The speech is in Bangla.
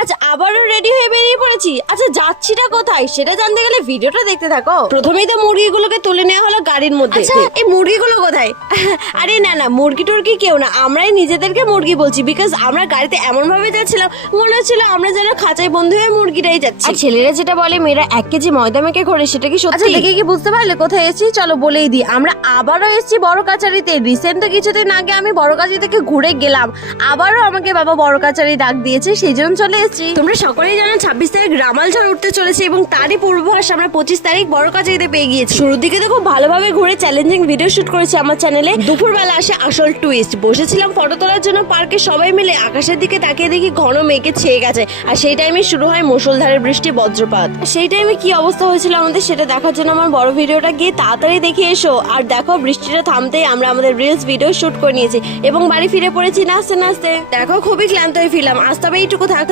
আজ আবারও রেডি হয়ে বেরিয়ে পড়েছি। আচ্ছা যাচ্ছিটা কোথায় সেটা জানতে গেলে ভিডিওটা দেখতে থাকো। প্রথমেই তো মুরগিগুলোকে তুলে নেওয়া হলো গাড়ির মধ্যে। আচ্ছা এই মুরগিগুলো কোথায়? আরে না না, মুরগি টুরগি কেউ না, আমরাই নিজেদেরকে মুরগি বলছি, বিকজ আমরা গাড়িতে এমন ভাবে যাচ্ছিলাম মনে হচ্ছিল আমরা যেন খাঁচায় বন্ধু হয়ে মুরগিটাই যাচ্ছি। আর ছেলেরা যেটা বলে মেয়েরা 1 কেজি ময়দা মেখে ঘরে, সেটা কি সত্যি? আচ্ছা দেখে কি বুঝতে পারলে কোথায় এসেছি? চলো বলেই দিই, আমরা আবারও এসেছি বড় কাচারিতে। রিসেন্ট তো কিছুদিন আগে আমি বড় কাচারি থেকে ঘুরে গেলাম, আবারও আমাকে বাবা বড় কাচারি ডাক দিয়েছে, সেই জন্য চলে এসেছি। তোমরা সকলেই জানো 26 তারিখ রামাল ঝড় উঠতে চলেছে এবং তারই পূর্বাভাস আমরা 25 তারিখ বড় কাচারিতে পেয়ে গিয়েছি। শুরুর দিকে তো খুব ভালোভাবে ঘুরে চ্যালেঞ্জিং ভিডিও শুট করেছি আমার চ্যানেলে। দুপুরবেলা আসে আসল টুইস্ট। বসেছিলাম ফটো তোলার জন্য পার্কে, সবাই মিলে আকাশের দিকে তাকিয়ে দেখি ঘন মেঘে ছেয়ে গেছে, আর সেই টাইমে শুরু হয় মুষলধারে বৃষ্টি, বজ্রপাত। সেই টাইমে কি অবস্থা হয়েছিল আমাদের সেটা দেখার জন্য আমার বড় ভিডিওটা গিয়ে তাড়াতাড়ি দেখে এসো। আর দেখো বৃষ্টিটা থামতেই আমরা আমাদের রিলস ভিডিও শুট করে নিয়েছি এবং বাড়ি ফিরে পড়েছি নাচতে নাচতে। দেখো খুবই ক্লান্ত হয়ে ফিরলাম, আজ তবে এইটুকু থাক।